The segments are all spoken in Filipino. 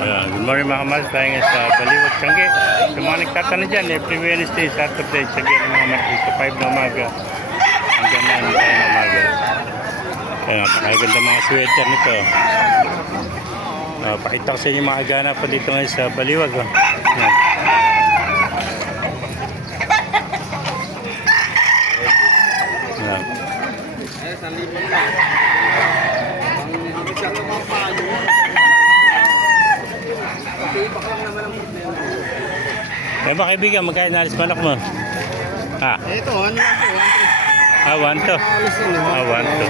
Good morning mga kamas, tayo nga sa Baliwag, Tiangge. Sa mga nagtatanong dyan, every Wednesday, Saturday, Tiangge ng mga market sa 5 na umaga hanggang 9 tayo na umaga. Napakaganda mga sweater nito. Pakita ko sa inyo mga gana pa dito ngayon sa Baliwag. Yan. Yan. Eh ba kaibigan, magkaya nalis manok mo? Ha? Ito, ano lang po? 1 to. 1 to.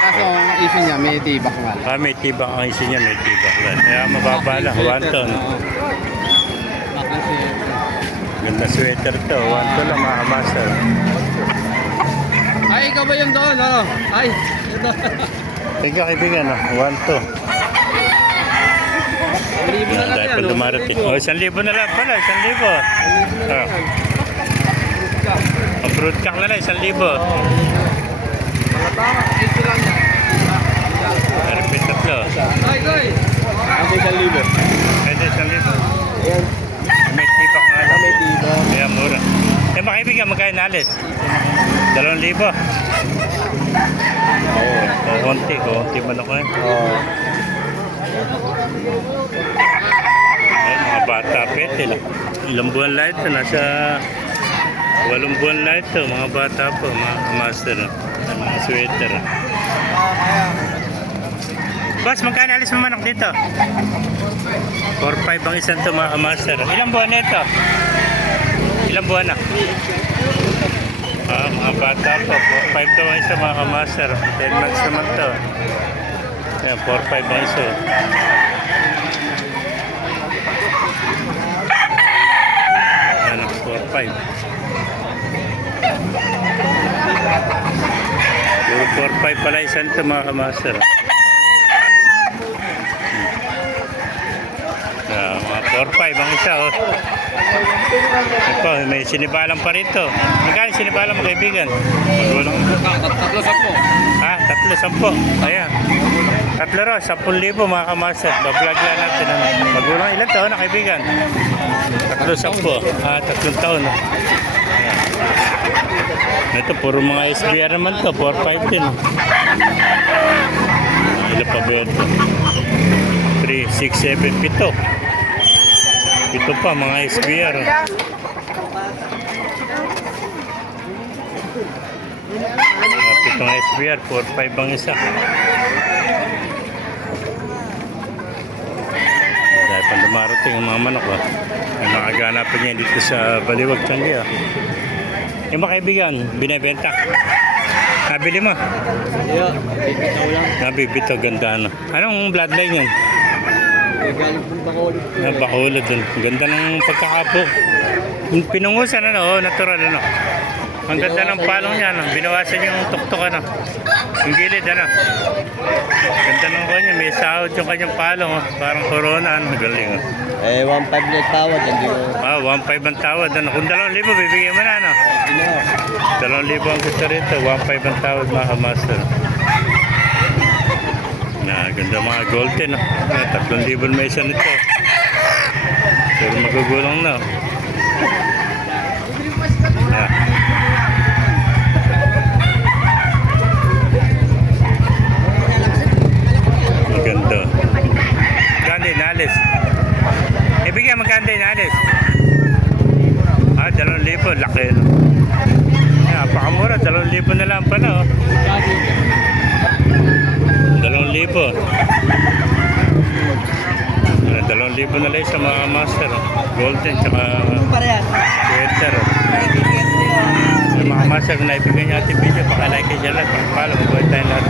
Kaso ang issue niya, may tibak nga. May tibak ang issue niya, may tibak lang. Kaya mababa lang, 1 to. Ganda sweater to, 1 to lang mga master. Ay, ikaw ba yung doon? Ano? Ay, ito. Ikaw kaibigan, 1 to. 1,000 na lang Dahil yan. pa dumarating. 1,000 na lang pala, 1,000. Fruit cake na lang, 1,000. Tama, ito lang yan. Repeat tatlo. Ay, goy! Ako 1,000. Pwede 1,000. Ayan. May tibak nga lang. May tibak. Kaya mura. Eh mga kaibigan, magkaya nalis? 2,000. Konti man ako eh. Ay, mga bata pete lang. Ilang buwan lang ito, nasa 8 buwan lang ito, mga bata po, mga master, mga sweater. Boss, magkano alis mo manok dito? 4-5 ang isang ito, mga master. Ilang buwan na ito? Ilang buwan na? Mga bata po, 4-5 ito ang isa, mga master. 10 months naman ito. Ayan, 4-5 ang isa. Ayan, 4-5. Puro 4-5 pala isang ito, mga kamaster. Mga 4-5 ang isa, oh. Ito, may sinibalang pa rito. Magkano sinibalang mo, kaibigan? Magulong. 3-10. Ayan. 3 ro, 10,000 mga kamaster. Bablog lang natin. Magulong ilan taon na, kaibigan? 3-10. 3 taon. Ito, puro mga SBR naman to. 4-5 din. Ilan pa ba ito? 3, 6, 7, 7. Ito pa, mga SBR. Itong SBR, 4-5 ang isa. Dahil pa dumarating ang mga manok. May mga ganapan niya dito sa Baliwag, Tiangge. Yung mga kaibigan, binibenta. Nabili mo? Yeah, bibitaw lang. Nabibito, ganda na. Anong bloodline yan? Galing pong Bacolod. Bacolod dun. Ganda ng pagkakapo. Pinungusan natural Ang ganda ng palong niya, binawasan yung tuktok yung gilid Ganda ng kanya, may sahod yung kanyang palong parang corona galing 1,500 net tawad. 1,500 ang tawad Kung 2,000 bibigyan mo na 2,000 ang gusto rito, 1,500 ang tawad mga master. Ganda mga golden 3,000 may isa nito. Pero magugulang na. Maganda. Maganda inalis. Ibigyan maganda inalis. 2,000, laki napakamura, 2,000 na lang pala 2,000. 2,000 na lang sa mga master. Golden tsaka sweater. Yung mga master na ibigay niya ating video, baka like and share lang. Pag-follow, mag-buhay tayo lahat.